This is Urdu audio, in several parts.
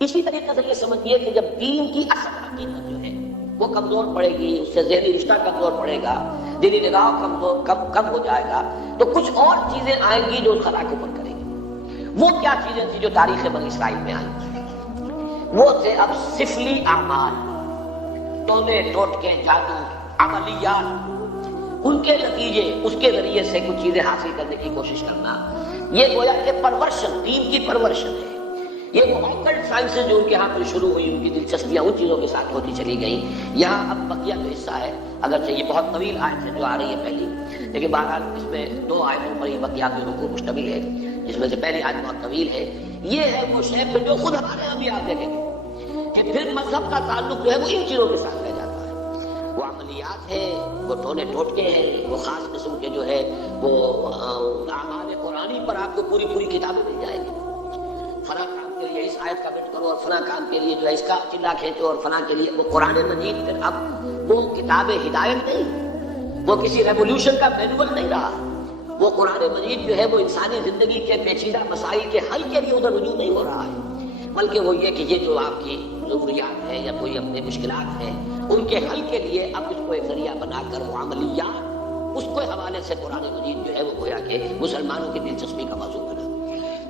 اسی طریقے سے یہ سمجھیے کہ جب دین کی اصل حقیقت جو ہے وہ کمزور پڑے گی، اس سے ذہنی رشتہ کمزور پڑے گا، دینی نگاہ کم ہو جائے گا، تو کچھ اور چیزیں آئیں گی جو اس خلا کو پر کریں گی۔ وہ کیا چیزیں تھیں جو تاریخ بنی اسرائیل میں آئیں؟ وہ تھے اب سفلی اعمال، ٹونے ٹوٹکے، جادو، عملیات، ان کے نتیجے، اس کے ذریعے سے کچھ چیزیں حاصل کرنے کی کوشش کرنا، یہ گویا کہ پرورشن، دین کی پرورشن ہے۔ یہ وہ آکلٹ سائنسز جو ان کے ہاں پر شروع ہوئی، ان کی دلچسپیاں ان چیزوں کے ساتھ ہوتی چلی گئیں۔ یہاں اب بقیہ جو حصہ ہے، اگرچہ یہ بہت طویل آیت ہے جو آ رہی ہے پہلی، لیکن بہرحال اس میں 2 آیتوں پر یہ بقیات رکوع مشتمل ہے، جس میں سے پہلی آیت بہت طویل ہے۔ یہ ہے وہ شے پھر جو خود ہمارے یہاں بھی آپ دیکھیں گے کہ پھر مذہب کا تعلق جو ہے وہ ان چیزوں کے ساتھ رہ جاتا ہے۔ وہ عملیات ہے، وہ ٹونے ٹوٹکے ہیں، وہ خاص قسم کے جو ہے وہ اعمال قرآنی پر آپ کو پوری کتابیں مل جائیں گی۔ فلاں کام کے لیے اس آیت کا بیٹ کرو، اور فلاں کام کے لیے جو ہے اس کا چلا کھینچو، اور فلاں کے لیے وہ قرآن مجید پھر اب وہ کتاب ہدایت نہیں، وہ کسی ریولیوشن کا مینول نہیں رہا۔ وہ قرآن مجید جو ہے وہ انسانی زندگی کے پیچیدہ مسائل کے حل کے لیے ادھر رجوع نہیں ہو رہا ہے، بلکہ وہ یہ کہ یہ جو آپ کی ضروریات ہیں یا کوئی اپنے مشکلات ہیں ان کے حل کے لیے اب اس کو ایک ذریعہ بنا کر وہ عملیات، اس کو حوالے سے قرآن مجید جو ہے وہ گویا کہ مسلمانوں کی دلچسپی کا موضوع بنا۔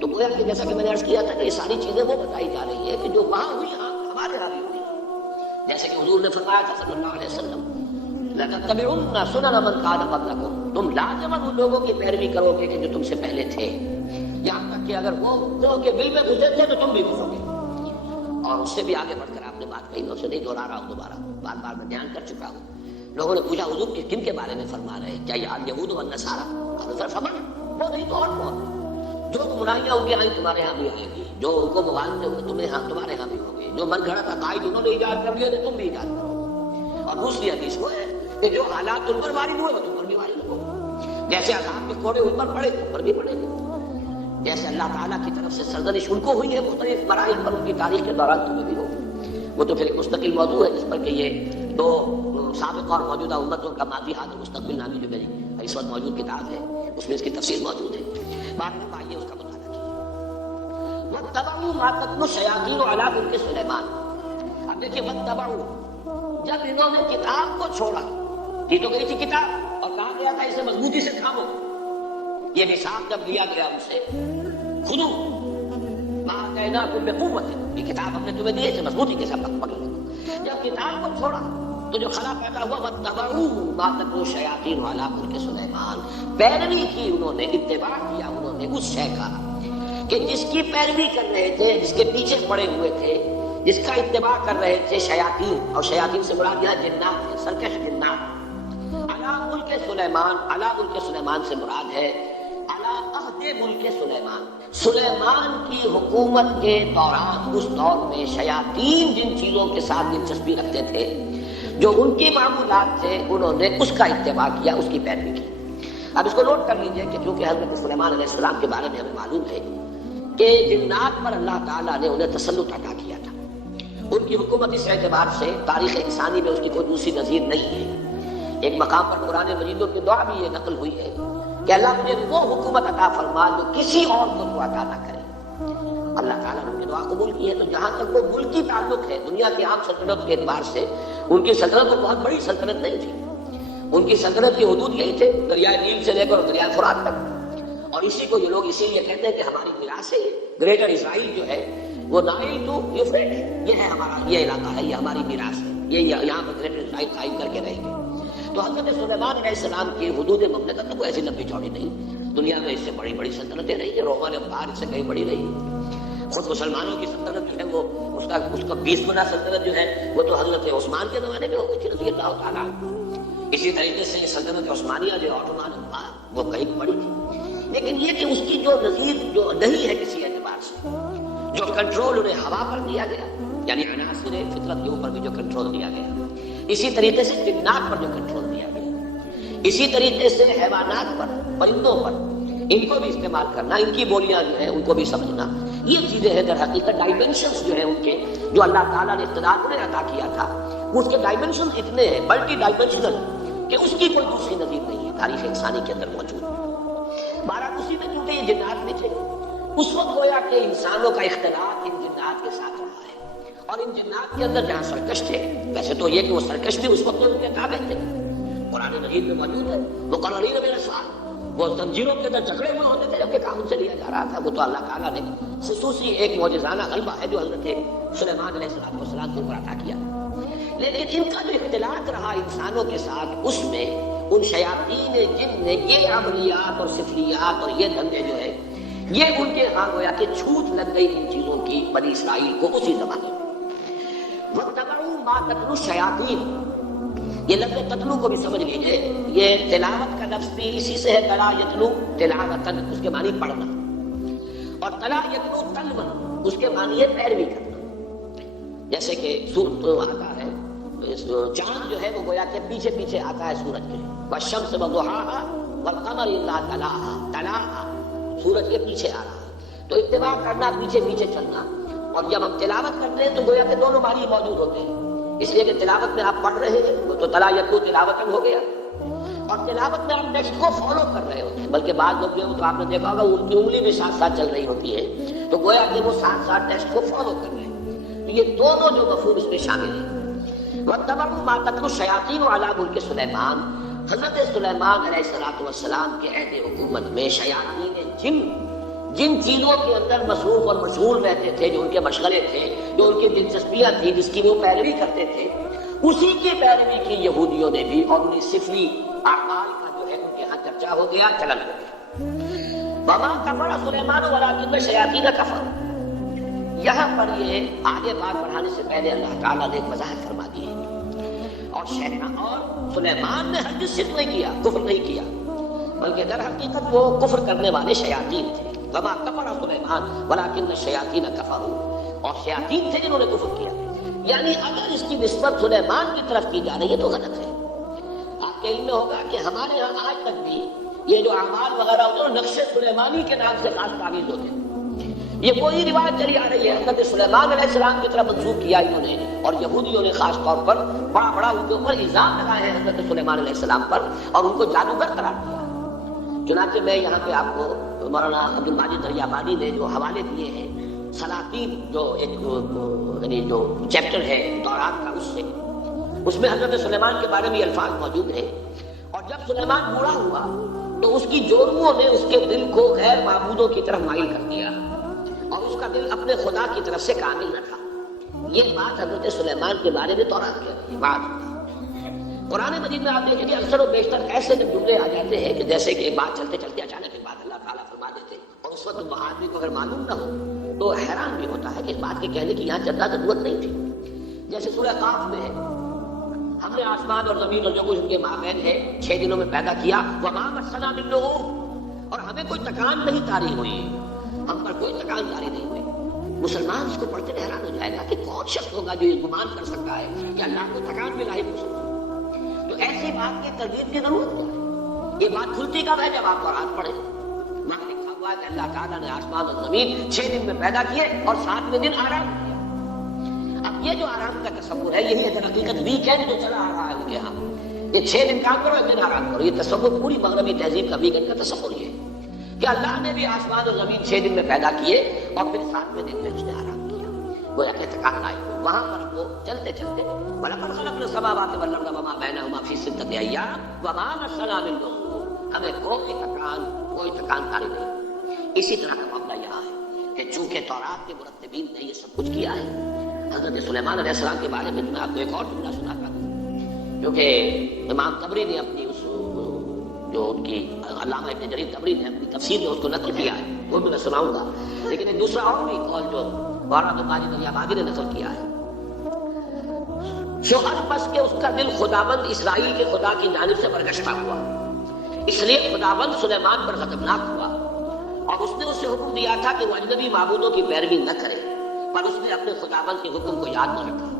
تو گویا کہ جیسا کہ میں نے عرض کیا تھا کہ یہ ساری چیزیں وہ بتائی جا رہی ہے کہ جو وہاں ہوئی ہمارے یہاں بھی ہوئی، جیسے کہ حضور نے فرمایا تھا صلی اللہ علیہ وسلم، لَتَتَّبِعُنَّ سُنَنَ مَنْ كَانَ قَبْلَكُمْ، تم لازماً ان لوگوں کی پیروی کرو گے کہ جو تم سے پہلے تھے، یہاں تک کہ اگر وہ کے بل میں گزرے تھے تو تم بھی گزرو گے۔ اور اس سے بھی آگے بڑھ کر آپ نے بات کہی، میں اسے نہیں دہرا رہا ہوں، دوبارہ بار بار میں بیان کر چکا ہوں۔ لوگوں نے پوچھا حضور کن کے بارے میں فرما رہے ہیں؟ کیا یہ الیہود والنصارہ؟ آپ نے فرمایا وہ نہیں تو اور کون؟ جو گمراہیاں ان کے یہاں تمہارے یہاں بھی آئیں گی، جو ان کو مغالطے ہوئے تمہارے یہاں بھی ہوں گے، جو من گھڑت عقائد انہوں نے ایجاد کر لیے تو تم بھی ایجاد کرو۔ اور دوسری حدیث وہ ہے کہ جو حالات تم پر وارد ہوئے تم پر بھی وارد ہو، جیسے عذاب کے کوڑے ان پر پڑے تم پر بھی پڑے گے، جیسے اللہ تعالیٰ کی طرف سے سرزنش ان کو ہوئی ہے مختلف مراحل پر ان کی تاریخ کے دوران تمہیں بھی ہوگی۔ وہ تو پھر ایک مستقل موضوع ہے جس پر کہ یہ 2 سابقہ اور موجودہ امتوں کا ماضی حال اور مستقبل نامی جو میری اس وقت موجود کتاب ہے اس میں اس کی تفصیل موجود ہے۔ بعد میں آئیے اس کا مطالعہ کیجیے۔ وَاتَّبَعُوا مَا تَتْلُو الشَّيَاطِينُ عَلَىٰ مُلْكِ سُلَيْمَانَ۔ اب دیکھیے وَاتَّبَعُوا، جب انہوں نے کتاب کو چھوڑا، یہ تو گئی تھی کتاب اور کہا گیا تھا اسے مضبوطی سے تھامو، یہ میثاق جب لیا گیا ان سے، خذوا ما آتیناکم بقوۃ، یہ کتاب ہم نے تمہیں دی ہے اسے مضبوطی کے ساتھ پکڑ لو۔ جب کتاب کو چھوڑا تو جو خلا پیدا ہوا وَاتَّبَعُوا مَا تَتْلُو الشَّيَاطِينُ عَلَىٰ مُلْكِ سُلَيْمَانَ، پیروی کی انہوں نے، اتباع کیا انہوں نے اس شے کا کہ جس کی پیروی کر رہے تھے، جس کے پیچھے پڑے ہوئے تھے، جس کا اتباع کر رہے تھے شیاطین، اور شیاطین سے مراد یہاں جنات ہیں، سرکش جنات۔ عَلَىٰ مُلْكِ سُلَيْمَانَ، عَلَىٰ مُلْكِ سُلَيْمَانَ سے مراد ہے عَلَىٰ عَہْدِ مُلْكِ سُلَيْمَانَ، سلیمان کی حکومت کے دوران، اس دور میں شیاطین جن چیزوں کے ساتھ دلچسپی رکھتے تھے، جو ان کی معمولات تھے، انہوں نے اس کا اتباع کیا، اس کی پیروی کی۔ اب اس کو نوٹ کر لیجئے کہ چونکہ حضرت سلیمان علیہ السلام کے بارے میں ہمیں معلوم ہے کہ جنات پر اللہ تعالیٰ نے انہیں تسلط عطا کیا تھا، ان کی حکومت اس اعتبار سے تاریخ انسانی میں اس کی کوئی دوسری نظیر نہیں ہے۔ ایک مقام پر قرآن مجید کی دعا بھی یہ نقل ہوئی ہے کہ اللہ مجھے وہ حکومت عطا فرما جو کسی اور کو تو عطا نہ کرے۔ اللہ تعالیٰ نے ان کی دعا قبول کی ہے۔ تو جہاں تک وہ ملکی تعلق ہے، دنیا کی عام سلطنت کے اعتبار سے ان کی سلطنت کو بہت بڑی سلطنت نہیں تھی، ان کی سلطنت کی حدود یہی تھے، دریائے نیل سے لے کر دریائے فرات تک، اور اسی کو یہ لوگ اسی لیے کہتے ہیں کہ ہماری میراث ہے، گریٹر اسرائیل جو ہے وہ نائل ٹو یوفریٹس، یہ ہے ہمارا، یہ علاقہ ہے، یہ ہماری میراث ہے، یہ یہاں پر گریٹر اسرائیل قائم کر کے رہیں گے۔ تو حضرت سلیمان علیہ السلام کی حدود مملکت تو کوئی ایسی لمبی چوڑی نہیں، دنیا میں اس سے بڑی بڑی سلطنتیں رہی ہیں، رومن امپائر اس سے کہیں بڑی رہی، خود مسلمانوں کی سلطنت جو ہے وہ اس کا 20 گنا سلطنت جو ہے وہ تو حضرت عثمان کے زمانے میں ہو گئی تھی رضی اللہ تعالیٰ۔ اسی طریقے سے سلطنت عثمانیہ جو عثمان امپائر وہ کہیں بڑی تھی، لیکن یہ کہ اس کی جو نظیر جو نہیں ہے کسی اعتبار سے، جو کنٹرول انہیں ہوا پر دیا گیا، یعنی عناصر فطرت کے اوپر بھی جو کنٹرول دیا گیا، اسی طریقے سے جنات پر جو کنٹرول دیا گیا، اسی طریقے سے حیوانات پر، پرندوں پر، ان کو بھی استعمال کرنا، ان کی بولیاں جو ہیں ان کو بھی سمجھنا، یہ چیزیں ہیں در حقیقت ڈائمنشنز جو ہیں ان کے، جو اللہ تعالیٰ نے اقتدار انہیں عطا کیا تھا، اس کے ڈائمنشنز اتنے ہیں، ملٹی ڈائمنشنل، کہ اس کی کوئی دوسری نظیر نہیں ہے تاریخ انسانی کے اندر موجود۔ بہرحال اسی میں چونکہ یہ جنات میں تھے، اس وقت گویا کہ انسانوں کا اختلاط ان جنات کے ساتھ رہا اور ان جنات کے اندر جہاں سرکش تھے، ویسے تو یہ کہ وہ سرکش بھی اس وقت ان کے تابع تھے، قرآن مجید میں موجود ہے، وہ قرآن میں ساتھ وہ زنجیروں کے اندر جکڑے ہوئے ہوتے تھے جبکہ کام سے لیا جا رہا تھا. وہ تو اللہ تعالیٰ نے خصوصی ایک معجزانہ غلبہ ہے جو حضرت سلیمان علیہ السلام کے اوپر عطا کیا. لیکن ان کا جو اختلاط رہا انسانوں کے ساتھ، اس میں ان شیاطین جن نے یہ عملیات اور سفلیات اور یہ دھندے جو ہے یہ ان کے ہاں گویا کہ چھوٹ لگ گئی ان چیزوں کی بنی اسرائیل کو اسی زمانے میں. وَاتَّبَعُوا مَا تَتْلُو الشَّيَاطِينُ، یہ لفظ تتلو کو بھی سمجھ لیجئے، یہ تلاوت کا لفظ بھی اسی سے ہے، تلا یتلو تلاوتن، اس کے معنی پڑھنا، اور تلا یتلو تلون اس کے معنی ہے پیروی کرنا. جیسے کہ آتا ہے چاند جو ہے وہ گویا کہ پیچھے پیچھے آتا ہے سورج کے، والشمس وضحاها والقمر اذا تلاها، تلاها سورج کے پیچھے آ رہا ہے، تو اتباع کرنا، پیچھے پیچھے چلنا. اور جب ہم تلاوت کرتے ہیں تو گویا کہ دونوں معنی موجود ہوتے ہیں، اس لیے کہ تلاوت میں آپ پڑھ رہے ہیں وہ تو تلا یتلو تلاوتن ہو گیا، اور تلاوت میں آپ ٹیکسٹ کو فالو کر رہے ہوتے ہیں. بلکہ بعض لوگ جو تو آپ نے دیکھا ہوگا ان کی انگلی بھی ساتھ ساتھ چل رہی ہوتی ہے، تو گویا کہ وہ ساتھ ساتھ ٹیکسٹ کو فالو کر رہے ہیں. تو یہ دونوں جو مفہوم اس میں شامل ہیں. وَاتَّبَعُوا مَا تَتْلُو الشَّيَاطِينُ عَلَىٰ مُلْكِ سلیمان، حضرت سلیمان علیہ السلام کے عہد حکومت میں شیاطین جن چیزوں کے اندر مصروف اور مشغول رہتے تھے، جو ان کے مشغلے تھے، جو ان کی دلچسپیاں تھیں، جس کی وہ پیروی کرتے تھے، اسی کی پیروی کی یہودیوں نے بھی، اور انہیں سفلی اعمال کا جو ہے ان کے ہاں چرچا ہو گیا، چلن ہو گیا. وَمَا كَفَرَ سُلَيْمَانُ وَلَٰكِنَّ الشَّيَاطِينَ كَفَرُوا، یہاں پر یہ آگے بات بڑھانے سے پہلے اللہ تعالیٰ نے ایک وضاحت فرما دی ہے. اور سلیمان نے ہرگز شرک نہیں کیا، کفر نہیں کیا، بلکہ در حقیقت وہ کفر کرنے والے شیاطین تھے. وما کفر سلیمان ولکن الشیاطین کفروا، اور شیاطین تھے جنہوں نے کفر کیا. یعنی اگر اس کی نسبت سلیمان کی طرف کی جا رہی ہے تو غلط ہے. آپ کے علم میں ہوگا کہ ہمارے یہاں آج تک بھی یہ جو اعمال وغیرہ ہوتے ہیں نقش سلیمانی کے نام سے خاص تعویذ ہوتے ہیں، یہ کوئی روایت چلی آ رہی ہے، حضرت سلیمان علیہ السلام کی طرف منسوب کیا انہوں نے، اور یہودیوں نے خاص طور پر بڑا بڑا ان کے اوپر الزام لگائے ہیں حضرت سلیمان علیہ السلام پر، اور ان کو جادوگر قرار دیا. چنانچہ میں یہاں پہ آپ کو مولانا عبد الماجد دریابادی نے جو حوالے دیے ہیں سلاطین، جو ایک یعنی جو چیپٹر ہے تورات کا، اس میں حضرت سلیمان کے بارے میں یہ الفاظ موجود ہیں. اور جب سلیمان بوڑھا ہوا تو اس کی جرموں نے اس کے دل کو غیر معبودوں کی طرف مائل کر دیا، اور اس کا دل اپنے خدا کی طرف سے کامل نہ تھا. یہ بات حضرت سلیمان کے بارے میں تورات کی بات. قرآن مجید میں آپ دیکھیں کہ اکثر و بیشتر ایسے جملے آ جاتے ہیں کہ جیسے کہ ایک بات چلتے چلتے اچانک ایک بات اللہ تعالیٰ فرما دیتے، اور اس وقت وہ آدمی کو اگر معلوم نہ ہو تو حیران بھی ہوتا ہے کہ اس بات کے کہنے کی یہاں زیادہ ضرورت نہیں تھی. جیسے سورہ قاف میں ہے، ہم نے آسمان اور زمین اور جو کچھ ان کے مابین ہے 6 دنوں میں پیدا کیا، وَمَا مَسَّنَا مِن لُغُوبٍ، اور ہمیں کوئی تکان نہیں طاری ہوئی، ہم پر کوئی تکان طاری نہیں ہوئی. مسلمان اس کو پڑھتے حیران ہو جائے گا کہ کون شخص ہوگا جو یہ گمان کر سکتا ہے کہ اللہ کو تکان میں لاحق ہو سکتا ہے. تو ایسی بات کی تردید کی ضرورت ہے. یہ بات کھلتی کب ہے؟ جب آپ قرآن پڑھیں. وہاں لکھا ہوا ہے کہ اللہ تعالیٰ نے آسمان اور زمین 6 دن میں پیدا کیے اور 7ویں دن آرام کیا. اب یہ جو آرام کا تصور ہے یہی ہے حقیقت ویکینڈ جو چلا آ رہا ہے ان کے ہاں، یہ 6 دن کام کرو 1 دن آرام کرو. یہ تصور پوری مغربی تہذیب کا ویکینڈ کا تصور یہ ہے کہ اللہ نے بھی آسمان اور زمین 6 دن میں پیدا کیے اور پھر 7ویں دن میں اس نے آرام کیا. وہ کہ تکان لائے وہاں پر وہ چلتے چلتے وَلَقَدْ خَلَقْنَا السَّمَاوَاتِ وَالْأَرْضَ وَمَا بَيْنَهُمَا فِي 6 أَيَّامٍ وَمَا مَسَّنَا مِن لُغُوبٍ، ہمیں کوئی تکان کاری نہیں. اسی طرح کا معاملہ یہاں ہے کہ چونکہ تورات کے مرتبین نے یہ سب کچھ کیا ہے. حضرت سلیمان علیہ السلام کے بارے میں میں آپ کو ایک اور جملہ سناتا ہوں، کیونکہ امام طبری نے اپنی اس جو ان کی علامہ ابن جریر طبری نے اپنی تفسیر میں اس کو نقل کیا ہے، وہ بھی میں سناؤں گا. لیکن ایک دوسرا اور بھی قول جو مولانا مجید دریابادی نے نقل کیا ہے، شوہر بس کہ اس کا دل خداوند اسرائیل کے خدا کی جانب سے برگشتہ ہوا، اس لیے خداوند سلیمان پر غضبناک ہوا، اور اس نے اسے حکم دیا تھا کہ وہ اجنبی معبودوں کی پیروی نہ کرے، پر اس نے اپنے خداوند کے حکم کو یاد نہ رکھا.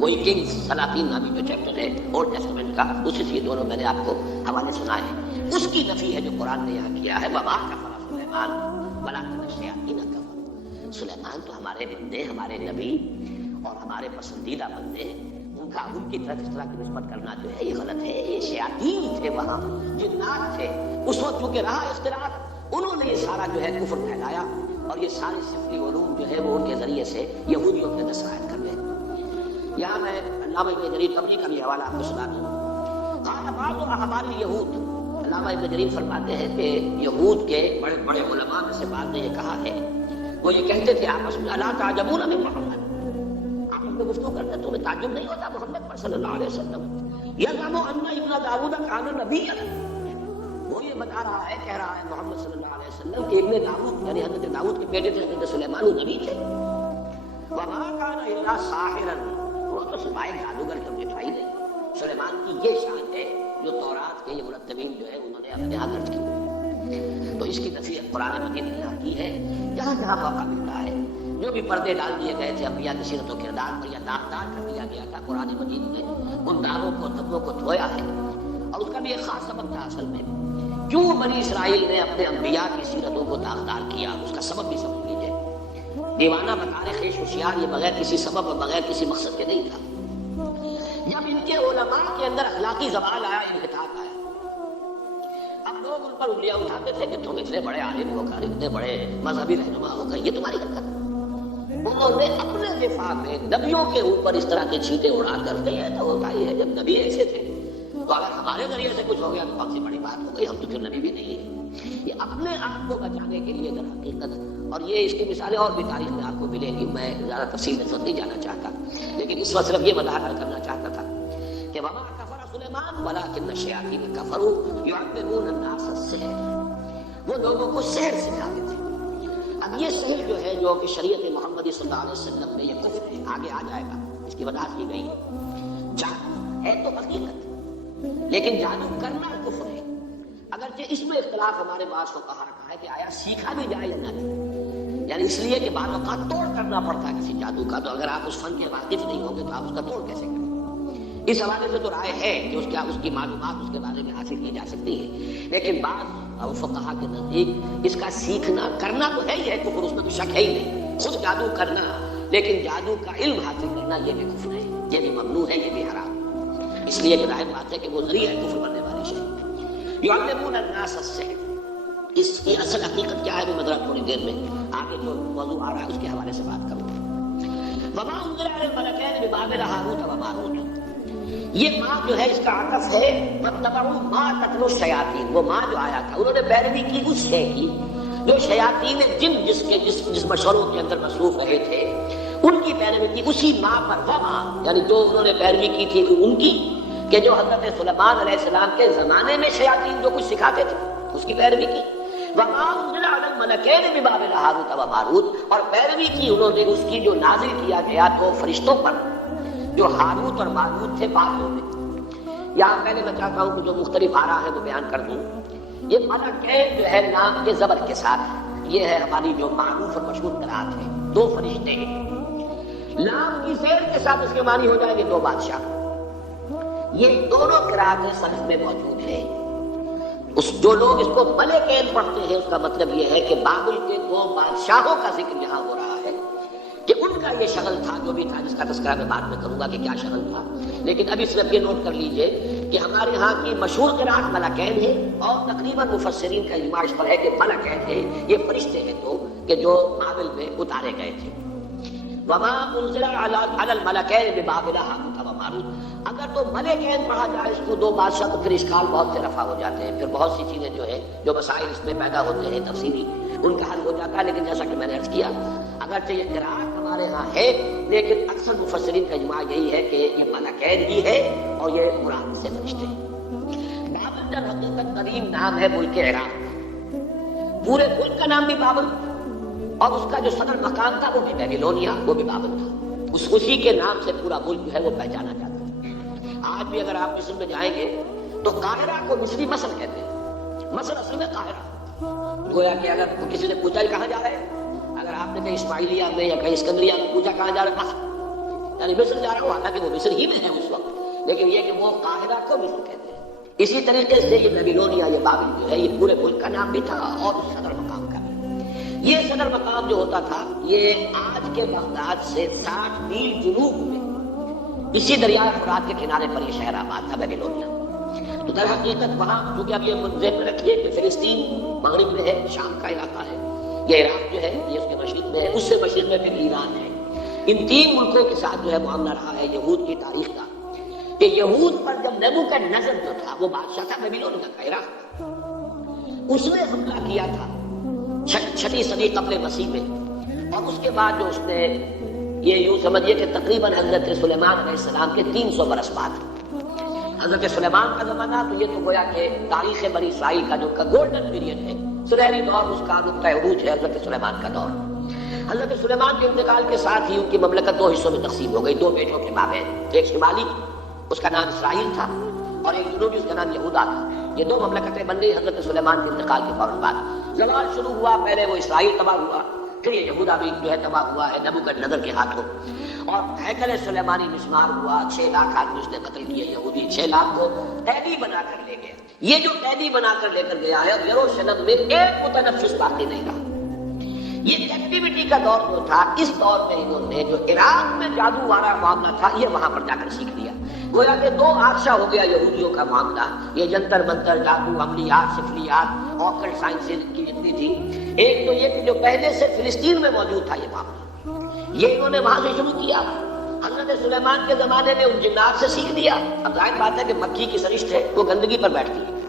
وہی کنگز سلاطین نامی جو چیپٹر ہے اولڈ ٹیسٹمنٹ کا، اسی سے یہ دونوں میں نے آپ کو حوالے سنائے ہیں. اس کی نفی ہے جو قرآن نے یہاں کیا ہے، وَمَا كَفَرَ سُلَيْمَانُ وَلَٰكِنَّ الشَّيَاطِينَ كَفَرُوا. سلیمان تو ہمارے بندے، ہمارے نبی اور ہمارے پسندیدہ بندے ہیں، ان کی طرف اس طرح کی نسبت کرنا جو ہے یہ غلط ہے. یہ شیاطین تھے، وہاں جنات تھے. اس وقت چونکہ رہا اختلاط، انہوں نے یہ سارا جو ہے کفر پھیلایا، اور یہ سارے سفلی علوم جو ہے وہ ان کے ذریعے سے یہودیوں کے اندر سرایت کر گئے. یہاں میں علامہ ابن جریر طبری کا بھی حوالہ آپ کو سنا دوں. قال بعض احبار الیہود، علامہ ابن جریر فرماتے ہیں کہ یہود کے بڑے بڑے علماء میں سے بعض نے یہ کہا ہے، وہ یہ کہتے تھے آپس میں، الا تعجبون من محمد، آپ ان کو گفتگو کرتے تمہیں تعجب نہیں ہوتا محمد پر صلی اللہ علیہ وسلم؟ یزعم ان ابن داؤد کان نبیا، وہ یہ بتا رہا ہے، کہہ رہا ہے محمد صلی اللہ علیہ وسلم کہ ابن داؤد یعنی حضرت داؤد کے بیٹے تھے حضرت سلیمان، وہ نبی تھے. وما کان الا ساحرا، وہ تو سوائے جادوگر تو دکھائی نہیں. سلیمان کی یہ شان ہے جو تورات کے یہ مرتبین جو ہے انہوں نے اپنے یہاں درج کی. تو اس کی نصیحت قرآن مجید نے یہاں کی ہے. جہاں جہاں موقع ملتا ہے، جو بھی پردے ڈال دیے گئے تھے انبیاء کی سیرت و کردار پر یا داغدار کر دیا گیا تھا، قرآن مجید نے ان داغوں کو دھبوں کو دھویا ہے. اور اس کا بھی ایک خاص سبب تھا اصل میں، کیوں بنی اسرائیل نے اپنے انبیاء کی سیرتوں کو داغدار کیا، اس کا سبب بھی سمجھ لیجیے. دیوانہ بطارے خیش ہوشیار یہ بغیر کسی سبب اور بغیر کسی مقصد کے نہیں تھا. جب ان کے علماء کے اندر اخلاقی زوال آیا، انحطاط آیا، اب لوگ ان پر انگلیاں اٹھاتے تھے کہ تم اتنے بڑے عالم ہو کر، اتنے بڑے مذہبی رہنما ہو کر، یہ تمہاری حرکت. انہوں نے اپنے دفاع میں نبیوں کے اوپر اس طرح کے چھینٹے اڑا کر دیا. تو ہوتا ہی ہے جب نبی ایسے تھے تو اگر ہمارے ذریعے سے کچھ ہو گیا تو بہت سی بڑی بات ہو گئی، ہم تو پھر نبی بھی نہیں ہیں. یہ اپنے آپ کو بچانے کے لیے در حقیقت، اور یہ اس کی مثالیں اور بھی تاریخ میں آپ کو ملیں گی، میں زیادہ تفصیل میں نہیں جانا چاہتا، لیکن اس وقت صرف یہ وضاحت کرنا چاہتا تھا کہ وما کفر سلیمان ولکن الشیاطین کفروا یعلمون الناس السحر، وہ لوگوں کو سحر سکھاتے تھے. اب یہ سحر جو ہے جو کہ شریعت محمدی صلی اللہ علیہ وسلم میں یہ کفر ہے، آگے آ جائے گا، اس کی وضاحت کی گئی. جادو ہے تو حقیقت، لیکن جادو کرنا کفر ہے. اگرچہ اس میں اختلاف ہمارے بعض کو کہا رکھا ہے کہ آیا سیکھا بھی جائے یا نہ جائے، یعنی اس لیے کہ بعض اوقات توڑ کرنا پڑتا ہے کسی جادو کا، تو اگر آپ اس فن کے واقف نہیں ہوں گے تو آپ اس کا توڑ کیسے کریں. اس حوالے سے تو رائے ہے کہ اس کی معلومات اس کے بارے میں حاصل کی جا سکتی ہے، لیکن بعض فقہا کے نزدیک اس کا سیکھنا کرنا تو ہے ہی ہے کفر، اس میں تو شک ہے ہی نہیں. خود جادو کرنا لیکن جادو کا علم حاصل کرنا یہ بھی کفر ہے، یہ بھی ممنوع ہے، یہ بھی حرام. اس لیے کہ ظاہر بات ہے کہ وہ ذریعہ ہے کفر بننے والی شے. یعلمون الناس السحر، اس کی اصل حقیقت کیا ہے وہ میں ذرا تھوڑی دیر میں آگے جو موضوع آ رہا ہے اس کے حوالے سے بات کروں. وما انزل علی الملکین ببابل ہاروت و ماروت، یہ ماں جو ہے اس کا عطف ہے واتبعوا ما تتلو الشیاطین، وہ ماں جو آیا تھا انہوں نے پیروی کی اس شے کی جو شیاطین جن جس مشوروں کے اندر مصروف رہے تھے ان کی پیروی کی، اسی ماں پر. وما یعنی جو انہوں نے پیروی کی تھی ان کی، کہ جو حضرت سلیمان علیہ السلام کے زمانے میں شیاطین جو کچھ سکھاتے تھے اس کی پیروی کی. وما انزل علی الملکین ببابل ہاروت و ماروت، اور پیروی کی انہوں نے اس کی جو نازل کیا گیا دو فرشتوں پر جو ہاروت اور ماروت تھے بابل میں. یہاں پہلے میں چاہتا ہوں کہ جو مختلف آرا ہے وہ بیان کر دوں. یہ ملکین جو ہے نام کے زبر کے ساتھ، یہ ہے ہماری جو معروف اور مشہور قرات ہے، دو فرشتے. لام کی زیر کے ساتھ اس کے معنی ہو جائیں گے دو بادشاہ. یہ دونوں قرات صنف میں موجود ہے. جو لوگ اس کو ملکین پڑھتے ہیں اس کا مطلب یہ ہے کہ بابل کے دو بادشاہوں کا ذکر یہاں ہو رہا ہے کہ ان کا یہ شغل تھا جو بھی تھا، جس کا تذکرہ میں بعد میں کروں گا کہ کیا شغل تھا. لیکن ابھی صرف یہ نوٹ کر لیجئے کہ ہمارے ہاں کی مشہور قرات ملکین ہے، اور تقریباً مفسرین کا اجماع اس پر ہے کہ ملکین ہے یہ فرشتے ہیں تو کہ جو بابل میں اتارے گئے تھے. وما انزل علی الملکین ببابل ہاروت و ماروت، اگر تو ملکین پڑھا جائے اس کو دو بادشاہ تو پھر اشکال بہت سے رفع ہو جاتے ہیں، پھر بہت سی چیزیں جو ہے جو مسائل اس میں پیدا ہوتے ہیں تفصیلی ان کا حل ہو جاتا ہے. لیکن جیسا کہ میں نے عرض کیا اگرچہ یہ قرات ہمارے ہاں ہے لیکن اکثر مفسرین کا اجماع یہی ہے کہ یہ ملکین ہی ہے اور یہ مراد سے فرشتے ہیں. بابل در حقیقت قدیم نام ہے ملک عراق کا، پورے ملک کا نام بھی بابل، اور اس کا جو صدر مقام تھا وہ بھی بیبیلونیا، وہ بھی بابل تھا. اسی کے نام سے پورا ملک جو ہے وہ پہچانا جاتا ہے. آج بھی اگر آپ مصر میں جائیں گے تو قاہرہ کو مصری مصر کہتے ہیں، مصر اصل میں قاہرہ. گویا کہ اگر کسی نے پوچھا کہاں جا رہے ہیں، اگر آپ نے کہیں اسماعیلیہ میں یا کہیں اسکندریہ میں پوچھا کہاں جا رہے ہیں، مصر، یعنی مصر جا رہا ہوں، حالانکہ وہ مصر ہی میں ہے اس وقت، لیکن یہ کہ وہ قاہرہ کو مصر کہتے ہیں. اسی طریقے سے یہ بیبیلونیا یہ بابل جو ہے یہ پورے ملک کا نام بھی تھا اور صدر مقام کا بھی. یہ صدر مقام جو ہوتا تھا یہ آج کے بغداد سے 60 میل جنوب میں اسی دریائے فرات کے کنارے پر یہ شہر آباد تھا بیبیلونیا. تو در حقیقت وہاں چونکہ اب یہ ذہن میں رکھیے کہ فلسطین مغرب میں ہے، شام کا علاقہ ہے، یہ عراق جو ہے یہ اس کے مشرق میں ہے، اس سے مشرق میں پھر ایران ہے. ان تین ملکوں کے ساتھ جو ہے معاملہ رہا ہے یہود کی تاریخ کا، کہ یہود پر جب نیبوکڈنیزر جو تھا وہ بادشاہ تھا بیبلون کا عراق کا، اس نے حملہ کیا تھا 6 صدی قبل مسیح میں، اور اس کے بعد جو اس نے یہ یوں سمجھیے کہ تقریباً حضرت سلیمان علیہ السلام کے 300 برس بعد، حضرت سلیمان کا زمانہ تو یہ تو گویا کہ تاریخ بنی اسرائیل کا جو کا گولڈن پیریڈ ہے، سنہری دور، اس کا نقطہ عروج ہے حضرت سلیمان کا دور۔ حضرت سلیمان کے انتقال کے ساتھ ہی ان کی مملکت 2 حصوں میں تقسیم ہو گئی، 2 بیٹوں کے مابین، ایک شمالی اس کا نام اسرائیل تھا اور ایک جنوبی اس کا نام یہودا تھا۔ یہ 2 مملکتیں بن گئی حضرت سلیمان کے انتقال کے فوراً بعد۔ زوال شروع ہوا، پہلے وہ اسرائیل تباہ ہوا، پھر یہ یہودا بھی جو ہے تباہ ہوا ہے نیبوکڈنیزر کے ہاتھوں، اور ہیکل سلیمانی مسمار ہوا، 6 لاکھ آدمی اس نے قتل کیے یہودی، 6 لاکھ کو قیدی بنا کر لے گئے۔ یہ جو قیدی بنا کر لے کر گیا ہے یروشلم میں ایک متنفس باقی نہیں رہا۔ یہ کیپٹیوٹی کا دور جو تھا، اس دور میں انہوں نے جو عراق میں جادو والا معاملہ تھا یہ وہاں پر جا کر سیکھ لیا۔ گویا کہ 2 آرشا ہو گیا یہودیوں کا معاملہ، یہ جنتر منتر، جادو، عملیات، سفلیات، آکلٹ سائنسز کی جتنی تھی۔ ایک تو یہ کہ جو پہلے سے فلسطین میں موجود تھا یہ معاملہ، یہ انہوں نے وہاں سے شروع کیا۔ حضرت سلیمان کے زمانے میں ان جنات سے سیکھ لیا۔ اب ظاہر بات ہے کہ مکھی کی سرشت ہے، وہ گندگی پر بیٹھتی ہے،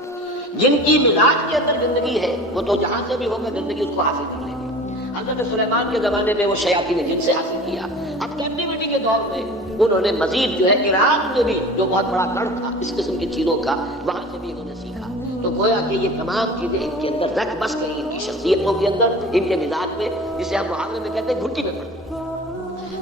جن کی مزاج کے اندر گندگی ہے وہ تو جہاں سے بھی ہوگا گندگی اس کو حاصل کر لیں گے۔ حضرت سلیمان کے زمانے میں وہ شیاطین جن سے حاصل کیا۔ اب کیپٹیوٹی کے دور میں انہوں نے مزید جو ہے عراق میں بھی جو بہت بڑا گڑھ تھا اس قسم کی چیزوں کا، وہاں سے بھی انہوں نے سیکھا۔ تو گویا کہ یہ تمام چیزیں ان کے اندر رکھ بس گئی، ان کی شخصیتوں کے اندر، ان کے مزاج میں، جسے ہم محاورے میں کہتے ہیں گھٹی میں پڑتی۔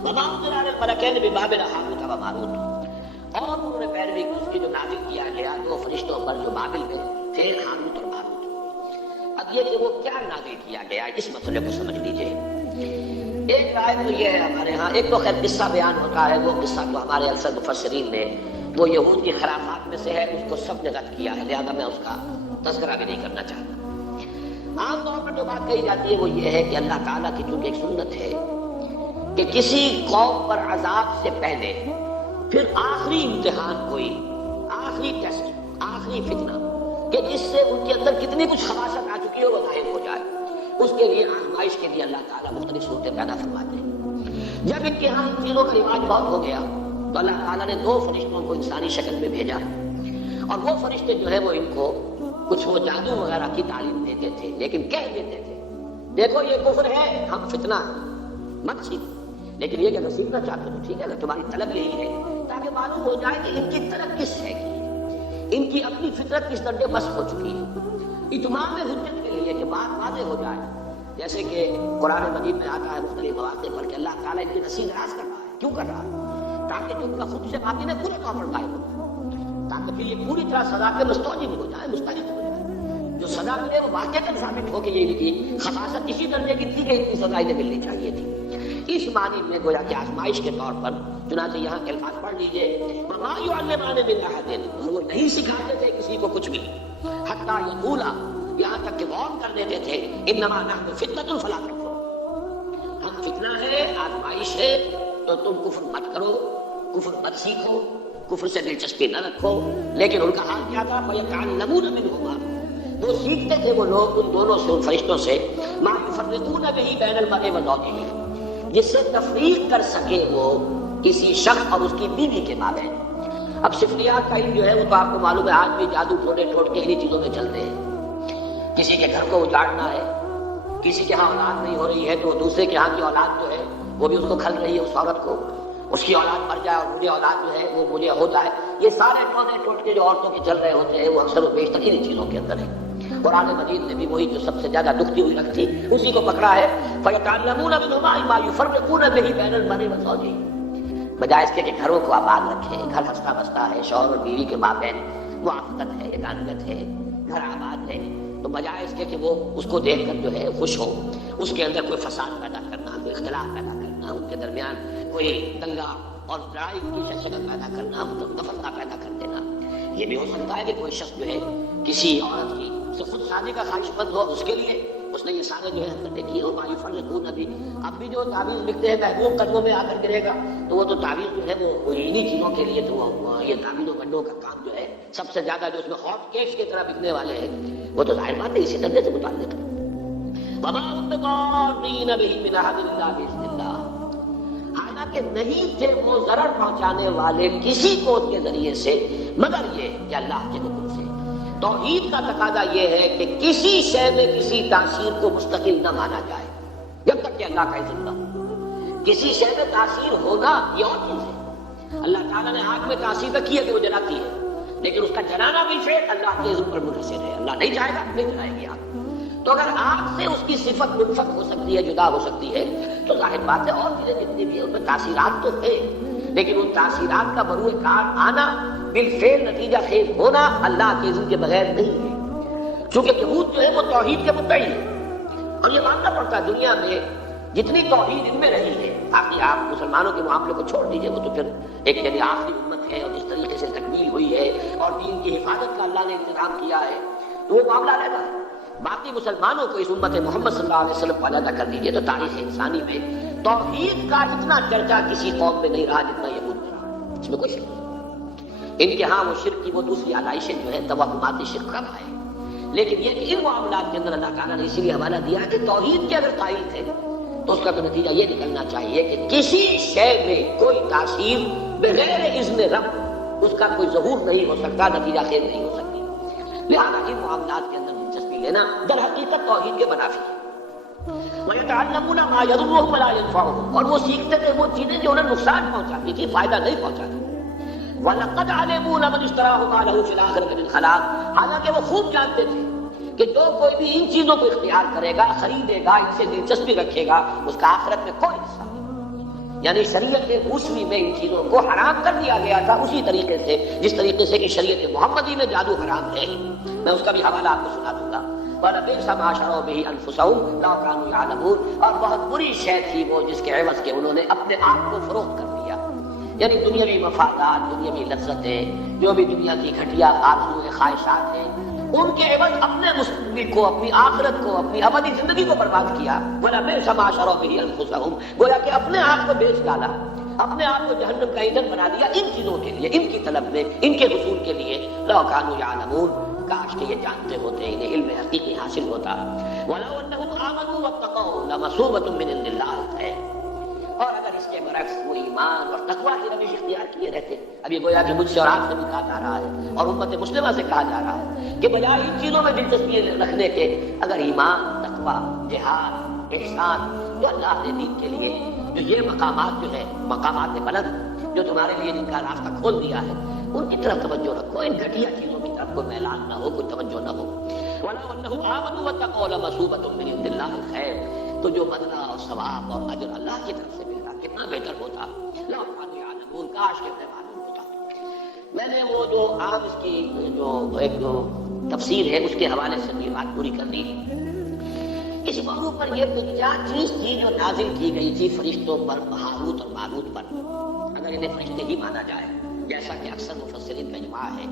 وما انزل على الملكين ببابل هاروت وماروت، اور انہوں نے پیروی اس کی جو نازل کیا گیا 2 فرشتوں پر جو بابل میں تھے، ہاروت اور ماروت۔ اب یہ کہ وہ کیا نازل کیا گیا اس مسئلے کو سمجھ لیجئے۔ ایک روایت تو یہ ہے ہمارے ہاں، ایک تو خیر قصہ بیان ہوتا ہے، وہ قصہ تو ہمارے اکثر مفسرین نے وہ یہود کی خرافات میں سے ہے، اس کو سب نے رد کیا ہے، لہذا میں اس کا تذکرہ بھی نہیں کرنا چاہتا۔ عام طور پر جو بات کہی جاتی ہے وہ یہ ہے کہ اللہ تعالیٰ کی چونکہ ایک سنت ہے کہ کسی قوم پر عذاب سے پہلے پھر آخری امتحان، کوئی آخری ٹیسٹ، آخری فتنہ کہ جس سے ان کے اندر کتنی کچھ خباثت آ چکی ہو وہ ظاہر ہو جائے، اس کے لیے آزمائش کے لیے اللہ تعالیٰ مختلف صورتیں پیدا فرماتے ہیں۔ جب ان کے ہاں ان چیزوں کا رواج بہت ہو گیا تو اللہ تعالیٰ نے 2 فرشتوں کو انسانی شکل میں بھیجا، اور وہ فرشتے جو ہے وہ ان کو کچھ وہ جادو وغیرہ کی تعلیم دیتے تھے، لیکن کہہ دیتے تھے دیکھو یہ کفر ہے، ہم فتنہ مت سیکھو، لیکن یہ کہ اگر سیکھنا چاہتے ہو ٹھیک ہے، اگر تمہاری طلب یہی ہے، تاکہ معلوم ہو جائے کہ ان کی طلب کس ہے، ان کی اپنی فطرت کس درجے بس ہو چکی ہے، اتمام حجت کے لیے کہ بات واضح ہو جائے۔ جیسے کہ قرآن مجید میں آتا ہے مختلف مواقع پر کہ اللہ تعالیٰ ان کی رسی دراز کر رہا ہے، کیوں کر رہا ہے؟ تاکہ جو ان کا خود سے باقی نے پورے طور پر غائب ہو جائے، تاکہ پھر یہ پوری طرح سزا کے مستوجب ہو جائے، مستحق ہو جائے، جو سزا ملے وہ واقعتاً ثابت ہو کہ یہ ان کی خباثت اسی درجے کی تھی کہ اتنی سزا انہیں ملنی چاہیے تھی۔ اس معنی میں گویا کہ آزمائش کے طور پر، چنانچہ یہاں کے الفاظ پڑھ لیجئے، وَمَا يُعَلِّمَانِ مِنْ أَحَدٍ، اور وہ نہیں سکھاتے تھے کسی کو کچھ بھی، حتیٰ یقولا، یہاں تک کہ وارن کر دیتے تھے، انما نحن فتنۃ فلا تکفر، ہم فتنہ ہے، آزمائش ہے، تو تم کفر مت کرو، کفر مت سیکھو، کفر سے دلچسپی نہ رکھو۔ لیکن ان کا حال کیا تھا؟ فَيَتَعَلَّمُونَ مِنْهُمَا، وہ سیکھتے تھے وہ لوگ ان دونوں سے، ان فرشتوں سے، مَا يُفَرِّقُونَ بِهِ بَيْنَ الْمَرْءِ وَزَوْجِهِ، جس سے تفریق کر سکے وہ کسی شخص اور اس کی بیوی کے مابین۔ اب سفلیات کا علم جو ہے وہ تو آپ کو معلوم ہے آج بھی جادو ٹوٹے ٹوٹ کے انہی چیزوں میں چلتے ہیں۔ کسی کے گھر کو اجاڑنا ہے، کسی کے ہاں اولاد نہیں ہو رہی ہے تو دوسرے کے ہاں کی اولاد جو ہے وہ بھی اس کو کھل رہی ہے، اس عورت کو، اس کی اولاد مر جائے اور مجھے اولاد جو ہے وہ مجھے ہو جائے۔ یہ سارے ٹوٹے ٹوٹ کے جو عورتوں کے چل رہے ہوتے ہیں وہ اکثر و بیشتر انہی چیزوں کے اندر ہے۔ قرآن مجید نے بھی وہی جو سب سے زیادہ دکھتی ہوئی رکھتی اسی کو پکڑا ہے، فَيَتَعَلَّمُونَ مِنْهُمَا مَا يُفَرِّقُونَ بِهِ بَيْنَ الْمَرْءِ وَزَوْجِهِ، بجائے اس کے کہ گھروں کو آباد رکھے، گھر ہنستا بستا ہے، شوہر اور بیوی کے مابین موافقت ہے، یگانگت ہے، گھر آباد ہے، تو بجائے اس کے کہ وہ اس کو دیکھ کر جو ہے خوش ہو، اس کے اندر کوئی فساد پیدا کرنا، کوئی اختلاف پیدا کرنا، ان کے درمیان کوئی دنگا اور لڑائی کی شکل پیدا کرنا، تفرقہ پیدا کر دینا۔ یہ بھی ہو سکتا ہے کہ کوئی شخص جو ہے کسی عورت کی سے خود شادی کا خواہش مند ہو، اس کے لیے اس نے یہ سارے جو ہے حرکتیں کی ہو، مایو فرقون ابھی اب بھی جو تعویذ لکھتے ہیں محبوب قدموں میں آ کر گرے گا، تو وہ تو تعویذ جو ہے وہ انہی چیزوں کے لیے، تو وہ یہ تعویذ و گنڈوں کا کام جو ہے سب سے زیادہ جو اس میں ہاٹ کیکس کی طرح بکنے والے ہیں، وہ تو ظاہر بات ہے اسی درجے سے متعلق ہے۔ وَمَا هُمْ بِضَارِّينَ بِهِ مِنْ أَحَدٍ إِلَّا بِإِذْنِ اللَّهِ، حالانکہ کہ نہیں تھے وہ ضرر پہنچانے والے کسی کو اس کے ذریعے سے مگر یہ کہ اللہ کے حکم سے۔ توحید کا تقاضا یہ ہے کہ کسی شے میں کسی تاثیر کو مستقل نہ مانا جائے جب تک کہ اللہ کا اذن نہ ہو۔ کسی شے میں تاثیر ہونا یہ اور چیز ہے۔ اللہ تعالیٰ نے آگ میں تاثیر رکھی ہے کہ وہ جلاتی ہے، لیکن اس کا جلانا بھی فعل اللہ کے اذن پر منحصر ہے۔ اللہ نہیں چاہے گا نہیں جلائے گی آگ۔ تو اگر آگ سے اس کی صفت منفک ہو سکتی ہے، جدا ہو سکتی ہے، تو ظاہر بات ہے اور چیزیں جتنی بھی ہیں ان میں تاثیرات تو ہے، لیکن ان تاثیرات کا بروئے کار آنا، بالفعل نتیجہ خیز ہونا اللہ کے اذن کے بغیر نہیں ہے۔ چونکہ یہود جو ہے وہ توحید کے مدعی ہے، اور یہ ماننا پڑتا ہے دنیا میں جتنی توحید ان میں رہی ہے، باقی آپ مسلمانوں کے معاملے کو چھوڑ دیجئے، وہ تو پھر ایک یعنی آخری امت ہے اور جس طریقے سے تکمیل ہوئی ہے اور دین کی حفاظت کا اللہ نے انتظام کیا ہے تو وہ معاملہ علیحدہ ہے۔ باقی مسلمانوں کو اس امت محمد صلی اللہ علیہ وسلم کو علیحدہ کر دیجئے تو تاریخ انسانی میں توحید کا اتنا چرچا کسی قوم میں نہیں رہا جتنا یہود میں رہا، اس میں کوئی شک نہیں۔ ان کے ہاں وہ شرک کی وہ دوسری علائشیں جو ہے توہمات شرک کم آئے، لیکن یہ کہ ان معاملات کے اندر اللہ تعالیٰ نے اسی لیے حوالہ دیا کہ توحید کے اگر قائل تھے تو اس کا تو نتیجہ یہ نکلنا چاہیے کہ کسی شے میں کوئی تاثیر بغیر اذن رب اس کا کوئی ظہور نہیں ہو سکتا، نتیجہ خیر نہیں ہو سکتی۔ لہذا ان معاملات کے اندر دلچسپی لینا در حقیقت توحید کے منافی ہے۔ وَيَتَعَلَّمُونَ مَا يَضُرُّهُمْ وَلَا يَنفَعُهُمْ، اور وہ سیکھتے تھے وہ چیزیں جو انہیں نقصان پہنچاتی تھی، فائدہ نہیں پہنچاتی۔ وَلَقَدْ عَلِمُوا لَمَنِ اشْتَرَاهُ مَا لَهُ فِي الْآخِرَةِ مِنْ خَلَاقٍ، حالانکہ وہ خوب جانتے تھے کہ جو کوئی بھی ان چیزوں کو اختیار کرے گا، خریدے گا، ان سے دلچسپی رکھے گا، اس کا آخرت میں کوئی حصہ نہیں۔ یعنی شریعت موسوی میں ان چیزوں کو حرام کر دیا گیا تھا اسی طریقے سے جس طریقے سے کہ شریعت محمدی میں جادو حرام ہے۔ میں اس کا بھی حوالہ آپ کو سنا دوں گا۔ وَلَبِئْسَ مَا شَرَوْا بِهِ أَنفُسَهُمْ لَوْ كَانُوا يَعْلَمُونَ، اور بہت بری شے تھی وہ جس کے عوض کے انہوں نے اپنے آپ کو فروخت کر دیا، یعنی دنیاوی مفادات، دنیاوی لذتیں، جو بھی دنیا کی گھٹیا آرزویں خواہشات ہیں، ان کے عوض اپنے مستقبل کو، اپنی آخرت کو، اپنی ابدی زندگی کو برباد کیا۔ وَلَبِئْسَ مَا شَرَوْا بِهِ أَنفُسَهُمْ، گویا کہ اپنے آپ کو بیچ ڈالا، اپنے آپ کو جہنم کا ایندھن بنا دیا ان چیزوں کے لیے، ان کی طلب میں، ان کے حصول کے لیے۔ لَوْ كَانُوا يَعْلَمُونَ، کاش کہ یہ جانتے ہوتے، انہیں علم حقیقی حاصل ہوتا۔ وَلَوْ أَنَّهُمْ آمَنُوا وَاتَّقَوْا لَمَثُوبَةٌ مِّنْ عِندِ اللَّهِ خَيْرٌ، اور اگر اس کے برعکس وہ ایمان اور تقویٰ کی روش اختیار کیے رہتے، اب یہ گویا کہ مجھ سے اور آپ سے بھی کہا جا رہا ہے اور امت مسلمہ سے کہا جا رہا ہے کہ بجائے ان چیزوں میں دلچسپی رکھنے کے اگر ایمان، تقویٰ، جہاد، احسان جو اللہ نے دین کے لیے جو یہ مقامات جو ہے مقامات بلند جو تمہارے لیے جن کا راستہ کھول دیا ہے، ان کی طرف توجہ رکھو، ان گھٹیا چیزوں کی طرف کوئی میلان نہ ہو، کوئی توجہ نہ ہو۔ وَلَوْ أَنَّهُمْ آمَنُوا وَاتَّقَوْا لَمَثُوبَةٌ مِّنْ عِندِ اللَّهِ خَيْرٌ، تو جو بدلہ اور ثواب اور اجر اللہ کی طرف سے ملتا کتنا بہتر ہوتا۔ لَوْ كَانُوا يَعْلَمُونَ، کاش کہ انہیں معلوم ہوتا۔ میں نے وہ جو عام اس کی جو ایک جو تفسیر ہے اس کے حوالے سے یہ بات پوری کر دی۔ اس موضوع پر یہ کیا چیز تھی جو نازل کی گئی تھی فرشتوں پر، ہاروت اور ماروت پر، اگر انہیں فرشتے ہی مانا جائے جیسا کہ اکثر مفسرین کا اجماع ہے۔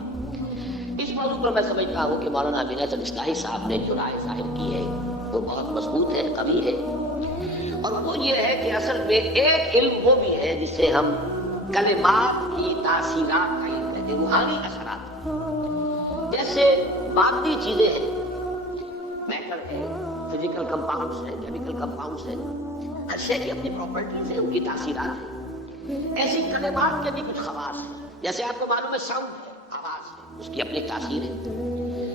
اس موضوع پر میں سمجھتا ہوں کہ مولانا عنایت الاصلاحی صاحب نے جو رائے ظاہر کی ہے وہ بہت مضبوط ہے، قوی ہے، اور وہ یہ ہے کہ اصل میں ایک علم وہ بھی ہے جس سے ہم کلمات کی تاثیرات کا علم کہتے ہیں، روحانی اثرات، جیسے مادی چیزیں ہیں، میٹر ہے، فزیکل کمپاؤنڈس ہیں، کیمیکل کمپاؤنڈس ہیں، ہر شے کی اپنی پراپرٹیز ہیں، ان کی تاثیرات ہیں۔ ایسی کلمات کے بھی کچھ خواص ہیں، جیسے آپ کو معلوم ہے ساؤنڈ ہے، آواز ہے، اس کی اپنی تاثیر ہے۔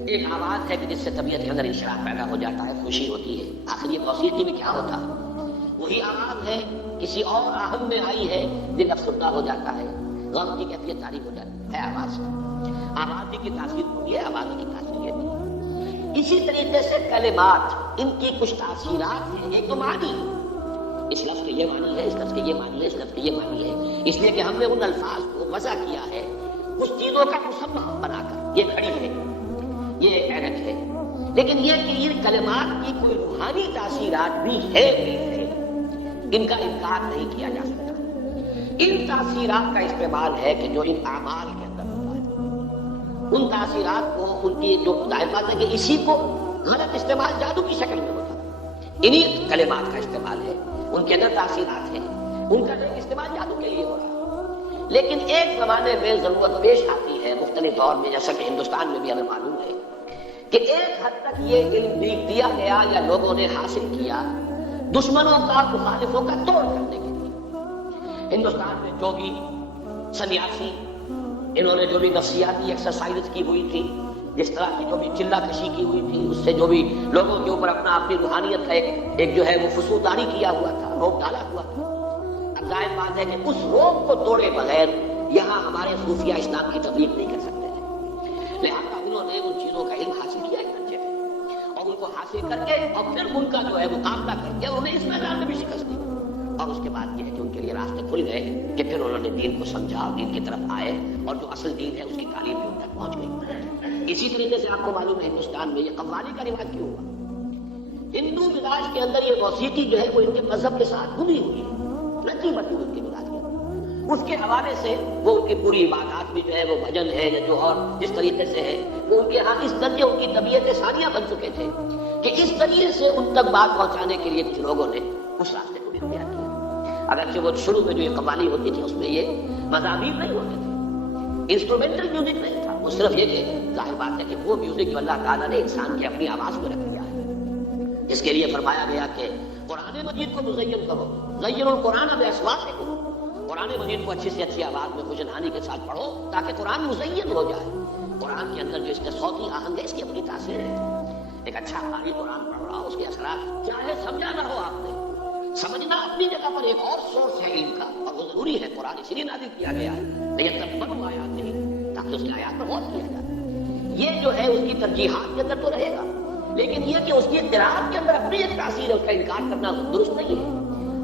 ایک آواز ہے کہ جس سے طبیعت کے اندر انشراح پیدا ہو جاتا ہے، خوشی ہوتی ہے۔ آخر یہ موسیقی میں کیا ہوتا ہے؟ وہی آواز ہے کسی اور آہنگ میں آئی ہے، دل افسردہ ہو جاتا ہے، غم کی کیفیت طاری ہو جاتی ہے آواز۔ آواز کی تاثیر ہوئی ہے، آواز کی تاثیر یہ بھی۔ اسی طریقے سے کلمات، ان کی کچھ تاثیرات ہیں، ایک تو معنی، اس لفظ کے یہ معنی ہے، اس لفظ کے یہ معنی ہے، اس لفظ کے یہ معنی ہے، اس لیے کہ ہم نے ان الفاظ کو وضع کیا ہے کچھ چیزوں کا مسمى بنا کر، یہ کھڑی ہے، یہ ایک عینک ہے، لیکن یہ کہ ان کلمات کی کوئی روحانی تاثیرات بھی ہے، ان کا انکار نہیں کیا جا سکتا۔ ان تاثیرات کا استعمال ہے کہ جو ان اعمال کے اندر ہوتا ہے، ان تاثیرات کو، ان کی جو ظاہر بات ہے کہ اسی کو غلط استعمال جادو کی شکل میں ہوتا ہے، انہی کلمات کا استعمال ہے، ان کے اندر تاثیرات ہیں، ان کا استعمال جادو کے لیے ہو رہا ہے۔ لیکن ایک زمانے میں ضرورت پیش آتی ہے مختلف دور میں، جیسا کہ ہندوستان میں بھی ہمیں معلوم ہے کہ ایک حد تک یہ علم دیا گیا یا لوگوں نے حاصل کیا دشمنوں کا، مخالفوں کا توڑ کرنے کے لیے۔ ہندوستان میں جو بھی سنیاسی انہوں نے جو بھی نفسیاتی ایکسرسائز کی ہوئی تھی، جس طرح کی جو بھی چلہ کشی کی ہوئی تھی، اس سے جو بھی لوگوں کے اوپر اپنی روحانیت کا ایک جو ہے وہ فسوداری کیا ہوا تھا، روک ڈالا ہوا تھا، اب ظاہر بات ہے کہ اس روک کو توڑے بغیر یہاں ہمارے صوفیہ اسلام کی تبلیغ نہیں کر سکتے ہیں۔ لہٰذا انہوں نے ان چیزوں کا علم حاصل کیا ایک درجے میں، اور ان کو حاصل کر کے اور پھر ان کا جو ہے مقابلہ کر کے انہیں اس میدان میں بھی شکست دی، اور اس کے بعد یہ ہے کہ ان کے لیے راستے کھل گئے کہ پھر انہوں نے دین کو سمجھا اور دین کی طرف آئے، اور جو اصل دین ہے اس کی تعلیم بھی ان تک پہنچ گئی۔ اسی طریقے سے آپ کو معلوم ہے ہندوستان میں یہ قوالی کا رواج کیوں ہوا؟ ہندو مزاج کے اندر یہ موسیقی جو ہے وہ ان کے مذہب کے ساتھ گھلی ہوئی ہے، رچی بسی ان کے مزاج کے اندر، اس کے حوالے سے وہ ان کی پوری عبادات بھی جو ہے وہ بھجن ہے یا جو اور جس طریقے سے ہے وہ ان کے ہاں اس درجے ان کی طبیعت ثانیہ بن چکے تھے کہ اس طریقے سے ان تک بات پہنچانے کے لیے کچھ لوگوں نے اس راستے کو بھی اختیار کیا۔ اگرچہ وہ شروع میں جو یہ قوالی ہوتی تھی اس میں یہ مضامین نہیں ہوتے تھے، انسٹرومنٹل میوزک نہیں تھا، وہ صرف یہ کہ ظاہر بات ہے کہ وہ میوزک جو اللہ تعالیٰ نے انسان کی اپنی آواز میں رکھ دیا ہے، جس کے لیے فرمایا گیا کہ قرآن مجید کو مزین کرو، زین القرآن باصواتکم، قرآن مجید کو اچھی سے اچھی آواز میں خوشنہانی کے ساتھ پڑھو تاکہ قرآن مزین ہو جائے۔ قرآن کے اندر جو اس کے صوتی آہنگ ہے اس کی اپنی تاثیر ہے، ایک اچھا قاری قرآن پڑھ رہا ہو اس کے اثرات چاہے سمجھا نہ ہو آپ نے، سمجھنا اپنی جگہ پر ایک اور سورس ہے علم کا، اور وہ ضروری ہے، قرآن اسی لیے نازل کیا گیا ہے لیتدبروا آیاتہ، تاکہ اس کی آیات پر غور کیا جائے۔ یہ جو ہے اس کی ترجیحات کے اندر تو رہے گا، لیکن یہ کہ اس کی قراءت کے اندر اپنی ایک تاثیر ہے، اس کا انکار کرنا درست نہیں ہے۔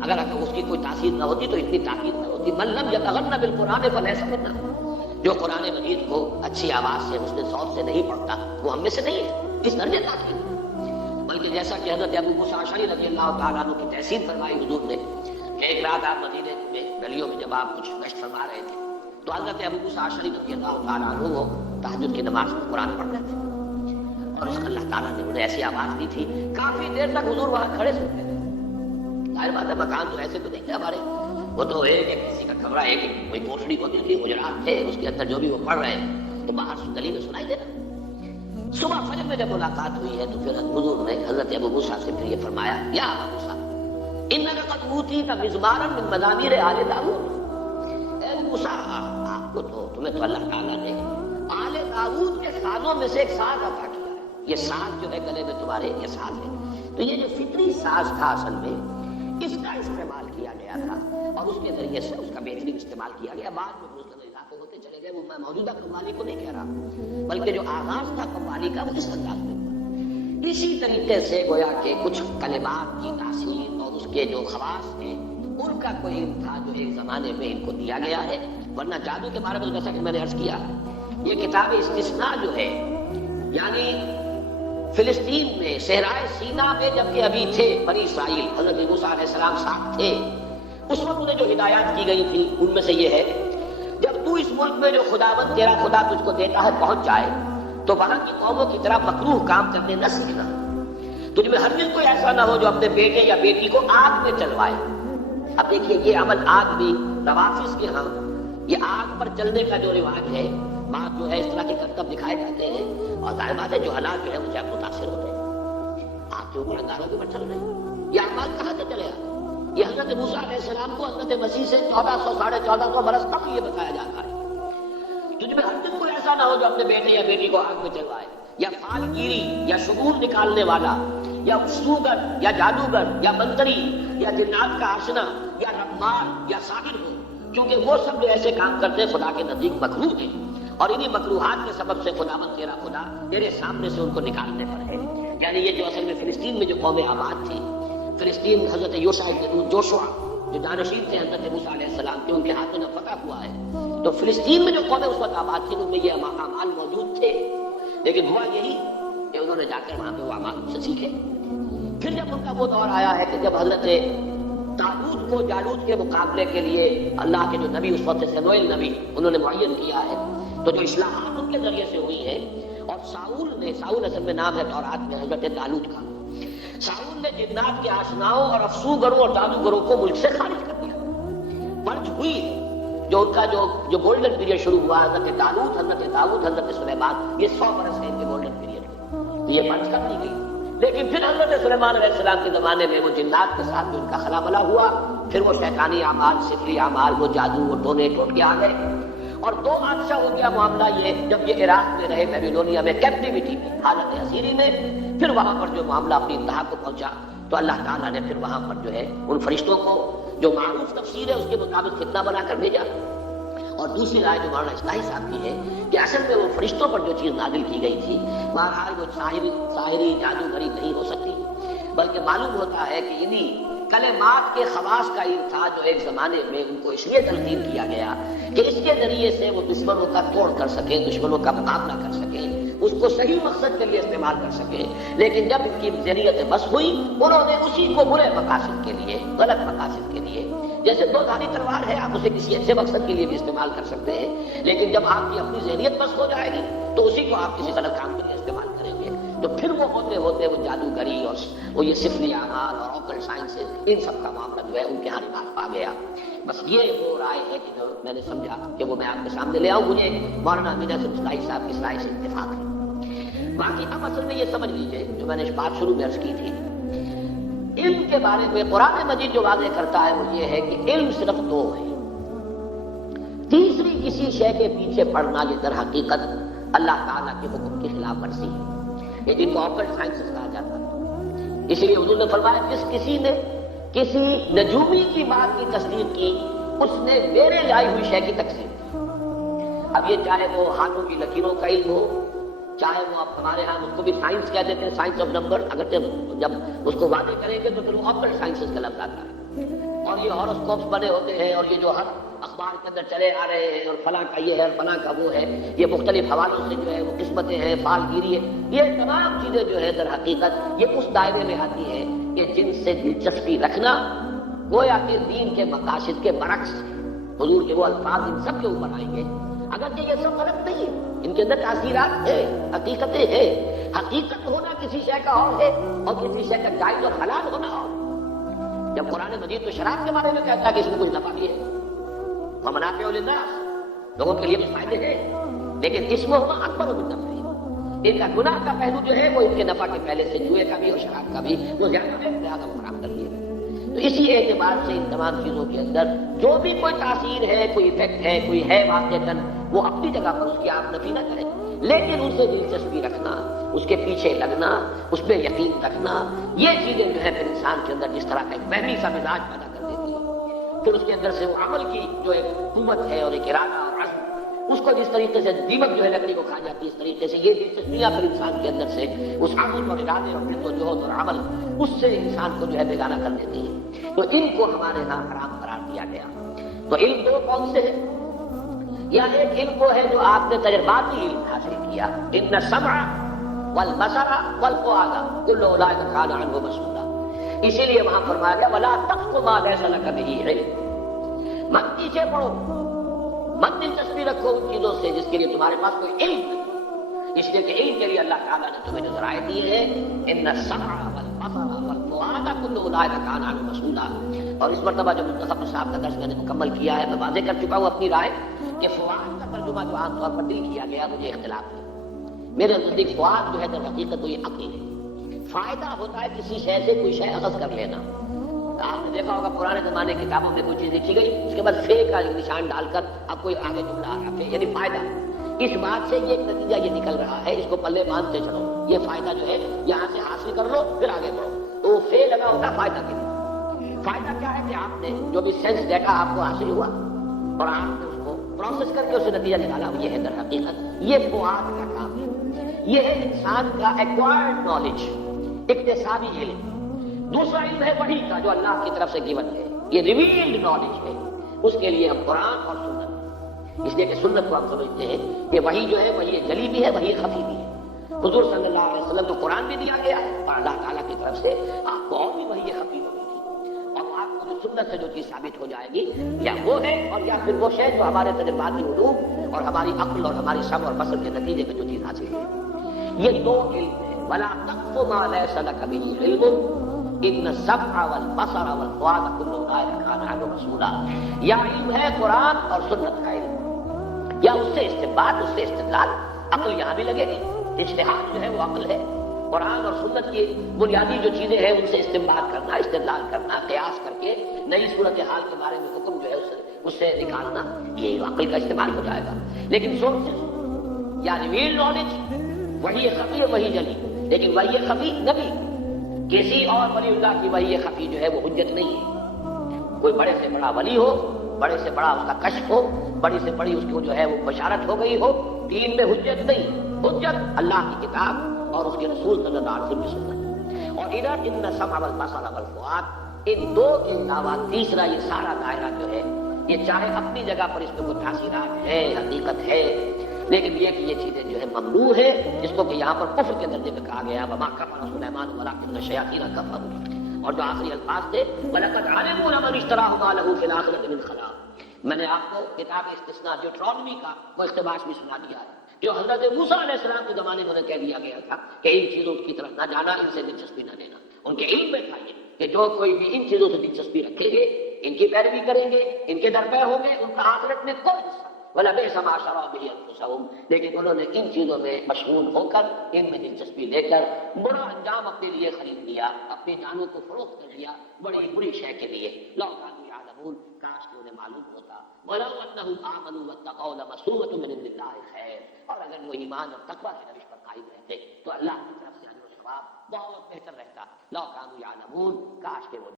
اگر اس کی کوئی تاثیر نہ ہوتی تو اتنی تاکید نہ ہوتی۔ من لم یتغن بالقرآن فلیس منا، جو قرآن مجید کو اچھی آواز سے اس نے صوت سے نہیں پڑھتا وہ ہم میں سے نہیں ہے، اس درجے تاکید۔ بلکہ جیسا کہ حضرت ابو موسیٰ اشعری رضی اللہ تعالیٰ عنہ کی تحسین فرمائی حضور نے کہ ایک رات آپ مدینے میں گلیوں میں جب آپ کچھ گشت فرما رہے تھے تو حضرت ابو موسیٰ اشعری رضی اللہ تعالیٰ عنہ وہ تہجد کی نماز میں قرآن پڑھ رہے تھے، اور اس اللہ تعالیٰ نے انہیں ایسی آواز دی تھی کافی دیر تک حضور وہاں کھڑے سنتے تھے۔ ظاہر بات ہے مکان تو ایسے تو نہیں تھے ہمارے، وہ تو ایک کسی کا کمرہ، ایک کوئی کوٹڑی ہوتی تھی، حجرات تھے، اس کے اندر جو بھی وہ پڑھ رہے ہیں تو باہر گلی میں سنائی دینا۔ صبح فجر میں جب ملاقات ہوئی ہے تو پھر حضور نے حضرت ابو موسیٰ سے پھر یہ فرمایا، یا ابا موسیٰ انک قد اوتیت مزمارا من مزامیر آل داؤد، اے موسیٰ آپ کو تو تمہیں تو اللہ تعالیٰ نے آل داؤد کے سازوں میں سے ایک ساز عطا کیا ہے، یہ ساز جو ہے گلے میں تمہارے یہ ساز ہے، تو یہ جو فطری ساز تھا اصل میں اس کا استعمال کیا گیا تھا، اور اس کے ذریعے سے اس کا بہترین استعمال کیا گیا۔ بعد میں اضافے ہوتے چلے گئے، وہ میں موجودہ قوالی کو نہیں کہہ رہا بلکہ جو آغاز تھا قوالی کا وہ اس انداز میں ہوا۔ اسی طریقے سے گویا کہ کچھ کلمات کی تاثیر اور اس کے جو خواص ہیں ان کا کوئی علم تھا جو ایک زمانے میں ان کو دیا گیا ہے، ورنہ جادو کے بارے میں جیسا کہ میں نے عرض کیا یہ کتاب استثناء جو ہے، یعنی فلسطین میں صحرائے سینا میں جبکہ ابھی تھے بنی اسرائیل، حضرت موسیٰ علیہ السلام ساتھ تھے، اس وقت انہیں جو ہدایات کی گئی تھی ان میں سے یہ ہے جب تو اس ملک میں جو خداوند تیرا خدا تجھ کو دیتا ہے پہنچ جائے تو وہاں کی قوموں کی طرح مکروہ کام کرنے نہ سیکھنا، تجھ میں ہر دن کوئی ایسا نہ ہو جو اپنے بیٹے یا بیٹی کو آگ میں چلوائے۔ اب دیکھیے یہ عمل آج بھی روافظ کے ہاں یہ آگ پر چلنے کا جو رواج ہے، وہاں جو ہے اس طرح کے کرتب دکھائے جاتے ہیں، اور ظاہر بات ہے جو حالات جو ہے مجھے متاثر ہوتے ہیں، آگ کے اوپر انگاروں کے اوپر چل رہے ہیں، یہ اعمال کہاں سے چلے آتے ہیں؟ یہ حضرت موسیٰ علیہ السلام کو حضرت مسیح سے 1400-1450 برس تک یہ بتایا جاتا ہے، تجھ میں ہر دن کوئی ایسا نہ ہو جو اپنے بیٹے یا بیٹی کو آگ میں چلوائے، یا فال گیری یا شگون نکالنے والا یا سوگر یا جادوگر یا منتری یا جنات کا آشنا یا رقمار یا ساحر ہو، کیونکہ وہ سب جو ایسے کام کرتے خدا کے نزدیک مکروہ ہیں، اور انہی مکروہات کے سبب سے خداوند تیرا خدا تیرے سامنے سے ان کو نکالنے پر ہے۔ یعنی یہ جو اصل میں فلسطین میں جو قوم آباد تھی، فلسطین حضرت جوشوا جو جانشین تھے حضرت موسیٰ علیہ السلام کے، ان کے ہاتھوں میں فتح ہوا ہے، تو فلسطین میں جو قومیں اس وقت آباد تھیں ان میں یہ اعمال موجود تھے، لیکن ہوا یہی کہ انہوں نے جا کر وہاں پہ وہ اعمال سے سیکھے۔ پھر جب ان کا وہ دور آیا ہے کہ جب حضرت طالوت کو جالوت کے مقابلے کے لیے اللہ کے جو نبی اس وقت سموئیل نبی انہوں نے معین کیا ہے، تو جو اصلاحات ان کے ذریعے سے ہوئی ہیں، اور ساؤل اصل میں نام ہے تورات میں حضرت طالوت کا، ساؤل نے جنات کے آشناؤں اور افسوگروں اور جادوگروں کو ملک سے خارج کر دیا۔ پرچ ہوئی جو ان کا جو گولڈن پیریڈ شروع ہوا، حضرت طالوت، حضرت داؤد، حضرت سلیمان، یہ 100 برس ہے ان کے گولڈن پیریڈ میں، تو یہ پرچ کر دی گئی۔ لیکن پھر حضرت سلیمان علیہ السلام کے زمانے میں وہ جنات کے ساتھ جو ان کا خلا بلا ہوا، پھر وہ شیطانی اعمال، سحری اعمال، وہ جادو، وہ ٹونے ٹوٹ کے آ گئے. اور 2 عرصہ ہو گیا معاملہ یہ، جب یہ عراق میں رہے بیبیلونیا میں کیپٹیوٹی میں، حالت اسیری میں. پھر وہاں پر جو معاملہ اپنی انتہا کو پہنچا تو اللہ تعالیٰ نے پھر وہاں پر جو ہے ان فرشتوں کو، جو معروف تفسیر ہے اس کے مطابق فتنہ بنا کر بھیجا. اور دوسری رائے جو مولانا اصلاحی صاحب کی ہے کہ اصل میں وہ فرشتوں پر جو چیز نازل کی گئی تھی، بہرحال وہ ساحری جادوگری نہیں ہو سکتی، بلکہ معلوم ہوتا ہے کہ انہی کلمات کے خواص کا علم تھا جو ایک زمانے میں ان کو اس لیے تلقین کیا گیا کہ اس کے ذریعے سے وہ دشمنوں کا توڑ کر سکیں، دشمنوں کا مقابلہ کر سکیں، اس کو صحیح مقصد کے لیے استعمال کر سکیں. لیکن جب ان کی ذریعت بس ہوئی، انہوں نے اسی کو برے مقاصد کے لیے، غلط مقاصد کے لیے، جیسے 2 دھاری تلوار ہے، آپ اسے کسی اچھے مقصد کے لیے بھی استعمال کر سکتے ہیں، لیکن جب آپ کی اپنی ذہنیت بس ہو جائے گی تو اسی کو آپ کسی غلط کام کے لیے استعمال کریں گے. تو پھر وہ ہوتے ہوتے وہ جادوگری اور وہ یہ سفری اعمال اور اوکلٹ سائنسز، ان سب کا معاملہ جو ہے ان کے ہاں رواج پا گیا. بس یہ وہ رائے ہے کہ جو میں نے سمجھا کہ وہ میں آپ کے سامنے لے آؤں. مجھے مولانا امین احسن اصلاحی صاحب کی اس رائے سے اتفاق ہے. باقی اب اصل میں یہ سمجھ لیجیے جو میں نے بات شروع میں عرض کی تھی، علم کے بارے میں قرآن مجید جو واضح کرتا ہے وہ یہ ہے کہ علم صرف 2 ہے. تیسری کسی شے کے پیچھے پڑنا یہ در حقیقت اللہ تعالیٰ کے حکم کی خلاف ورزی ہے. یہ جن کو اوکلٹ سائنسز کہا جاتا ہے. اسی لیے حضور نے فرمایا جس کسی نے کسی نجومی کی بات کی تصدیق کی، اس نے میرے لائی ہوئی شے کی تکذیب کی. اب یہ چاہے وہ ہاتھوں کی لکیروں کا علم ہو، چاہے وہ آپ ہمارے ہاں اس کو بھی سائنس کہہ دیتے ہیں، سائنس آف نمبر، اگر جب اس کو واضح کریں گے تو پھر وہ اوکلٹ سائنسز کا لفظ آتا ہے. اور یہ ہاروسکوپس بنے ہوتے ہیں، اور یہ جو ہر اخبار کے اندر چلے آ رہے ہیں، اور فلاں کا یہ ہے اور فلاں کا وہ ہے، یہ مختلف حوالوں سے جو ہے وہ قسمتیں ہیں، فال گیری ہے، یہ تمام چیزیں جو ہے در حقیقت یہ اس دائرے میں آتی ہے کہ جن سے دلچسپی رکھنا گویا کہ دین کے مقاصد کے برعکس حضور کے وہ الفاظ ان سب کے اوپر آئیں گے. اگرچہ یہ سب غلط نہیں ہے، ان کے اندر تاثیرات ہیں، حقیقتیں ہیں. حقیقت ہونا کسی شے کا اور ہے اور کسی شے کا جائز اور حلال ہونا اور. جب قرآن مجید تو شراب کے بارے میں کہتا ہے کہ اس میں کچھ نفع بھی ہے، ومنافع للناس، لوگوں کے لیے کچھ فائدے ہیں، لیکن اس میں ہوا اکبر من نفع. ان کا گناہ کا پہلو جو ہے وہ ان کے نفع کے پہلے سے جوئے کا بھی اور شراب کا بھی وہ زیادہ ہے، لہٰذا وہ حرام کر دیا. تو اسی اعتبار سے ان تمام چیزوں کے اندر جو بھی کوئی تاثیر ہے، کوئی ایفیکٹ ہے، کوئی ہے واقعتاً، وہ اپنی جگہ پر اس کی آپ نفی نہ کریں، لیکن ان سے دلچسپی رکھنا، اس کے پیچھے لگنا، اس میں یقین رکھنا، یہ چیزیں جو ہے پھر انسان کے اندر جس طرح کا ایک وہمی سا مزاج پیدا کر دیتی ہے. پھر اس کے اندر سے وہ عمل کی جو ایک قوت ہے اور ایک ارادہ اور عزم، اس کو جس طریقے سے دیمک جو ہے لکڑی کو کھا جاتی ہے، اس طریقے سے یہ دلچسپیاں پھر انسان کے اندر سے اس عمل اور ارادے اور جد و جہد اور عمل، اس سے انسان کو جو ہے بیگانہ کر دیتی ہے. تو ان کو ہمارے ہاں حرام قرار دیا گیا. تو علم 2 کون سے ہیں؟ یا ایک علم وہ ہے جو آپ نے تجرباتی علم حاصل کیا، ان السمع والبصر والفؤاد کل اولئک کان عنہ مسئولا. اسی لیے وہاں فرمایا گیا ولا تقف ما لیس لک بہ علم، مت پیچھے پڑو، مت دلچسپی رکھو ان چیزوں سے جس کے لیے تمہارے پاس کوئی علم نہیں. اس لیے کہ علم کے لیے اللہ تعالیٰ نے تمہیں جو ذرائع دی ہے، ان السمع والبصر والفؤاد کل اولئک کان عنہ مسئولا. اور اس مرتبہ جو منتخب صاحب کا درس میں نے مکمل کیا ہے، میں واضح کر چکا ہوں اپنی رائے کہ فؤاد کا ترجمہ جو عام طور پر دل کیا گیا، مجھے اختلاف ہے. میرے نزدیک فؤاد جو ہے در حقیقت وہی عقل ہے. فائدہ ہوتا ہے کسی شے سے کوئی شے اخذ کر لینا. آپ نے دیکھا ہوگا پرانے زمانے کی کتابوں میں کوئی چیز لکھی گئی، اس کے بعد فے کا نشان ڈال کر اب کوئی آگے جملہ آ رہا ہے، یعنی فائدہ. اس بات سے یہ نتیجہ یہ نکل رہا ہے، اس کو پلے باندھتے چلو، یہ فائدہ جو ہے یہاں سے حاصل کر لو پھر آگے بڑھو. تو فے لگا ہوتا فائدہ کے لیے. فائدہ کیا ہے کہ آپ نے جو بھی سینس ڈیٹا آپ کو حاصل ہوا اور آپ نے اس کو پروسیس کر کے اسے نتیجہ نکالا، یہ ہے در حقیقت یہ فؤاد کا کام ہے. یہ ہے انسان کا ایکوائرڈ نالج، اکتسابی علم. دوسرا علم ہے وحی کا جو اللہ کی طرف سے گیون ہے، یہ ریویلڈ نالج ہے. اس کے لیے ہم قرآن اور سنت، اس لیے کہ سنت کو ہم سمجھتے ہیں کہ وحی جو ہے وہی جلی بھی ہے، وہی خفی بھی ہے. حضور صلی اللہ علیہ وسلم کو قرآن بھی دیا گیا ہے اور اللہ تعالیٰ کی طرف سے آپ کو اور بھی وحی خفی ہو گئی تھی. اور آپ کو جو سنت سے جو چیز ثابت ہو جائے گی یا وہ ہے اور یا پھر وہ شے جو ہمارے تجرباتی علوم اور ہماری عقل اور ہماری سمع اور بصر کے نتیجے میں جو چیز حاصل ہے. یہ 2 علم ہے. ولا تقف ما ليس لك به علم ان السمع والبصر والفؤاد كل اولئك كان عنه مسؤولا. یا علم ہے قرآن اور سنت کا علم، یا اس سے استنباط، اس سے استدلال. عقل یہاں بھی لگے گی، اجتہاد جو ہے وہ عقل ہے، قرآن اور سنت کی بنیادی جو چیزیں ہیں ان سے استنباط کرنا، استدلال کرنا، قیاس کر کے نئی صورتحال کے بارے میں حکم جو ہے اس سے نکالنا، یہ عقل کا استعمال ہو جائے گا. لیکن سورسز یا ریویل نالج وہی خفی وہی جلی، لیکن وہی خفی نبی کسی اور ولی اللہ کی وہی خفی جو ہے وہ حجت نہیں ہے. کوئی بڑے سے بڑا ولی ہو، بڑے سے بڑا اس کا کشف ہو، بڑی سے بڑی اس کو جو ہے وہ بشارت ہو گئی ہو، دین میں حجت نہیں. حجت اللہ کی کتاب اور اس کے رسول صلی اللہ علیہ وسلم کی سنت. اور ادھر ان السمع والبصر والفؤاد، ان دو کے علاوہ تیسرا یہ سارا دائرہ جو ہے، یہ چاہے اپنی جگہ پر اس میں کوئی تاثیرات ہے، حقیقت ہے، لیکن یہ کہ یہ چیزیں جو ہے ممنوع ہے، جس کو کہ یہاں پر کفر کے درجے میں کہا گیا وما کفر سلیمان ولکن الشیاطین کفروا. اور جو آخری الفاظ تھے وَلَقَدْ عَلِمُوا لَمَنِ اشْتَرَاهُ مَا لَهُ فِي الْآخِرَةِ مِنْ خَلَاقٍ. میں نے آپ کو کتاب استثناء ڈیوٹرانومی کا وہ اقتباس بھی سنا دیا ہے، جو حضرت موسیٰ علیہ السلام کے زمانے میں کہہ دیا گیا تھا کہ ان چیزوں کی طرف نہ جانا، ان سے دلچسپی نہ لینا. ان کے علم میں تھا یہ کہ جو کوئی بھی ان چیزوں سے دلچسپی رکھیں گے، ان کی پیروی کریں گے، ان کے درپے ہوں گے، ان کا آخرت میں کوئی حصہ وَلَبِئْسَ مَا شَرَوْا بِهِ أَنفُسَهُمْ. لیکن انہوں نے ان چیزوں میں مشغول ہو کر، ان میں دلچسپی لے کر برا انجام اپنے لیے خرید لیا، اپنی جانوں کو فروخت کر دیا بڑی بری شے کے لیے. لَوْ كَانُوا يَعْلَمُونَ، کاش کہ انہیں معلوم ہوتا. وَلَوْ أَنَّهُمْ آمَنُوا وَاتَّقَوْا لَمَثُوبَةٌ مِّنْ عِندِ اللَّهِ خَيْرٌ. اور اگر وہ ایمان اور تقویٰ کی روش پر قائم رہتے تو اللہ کی طرف سے اجر و ثواب بہت بہتر رہتا. لَوْ كَانُوا يَعْلَمُونَ، کاش کہ وہ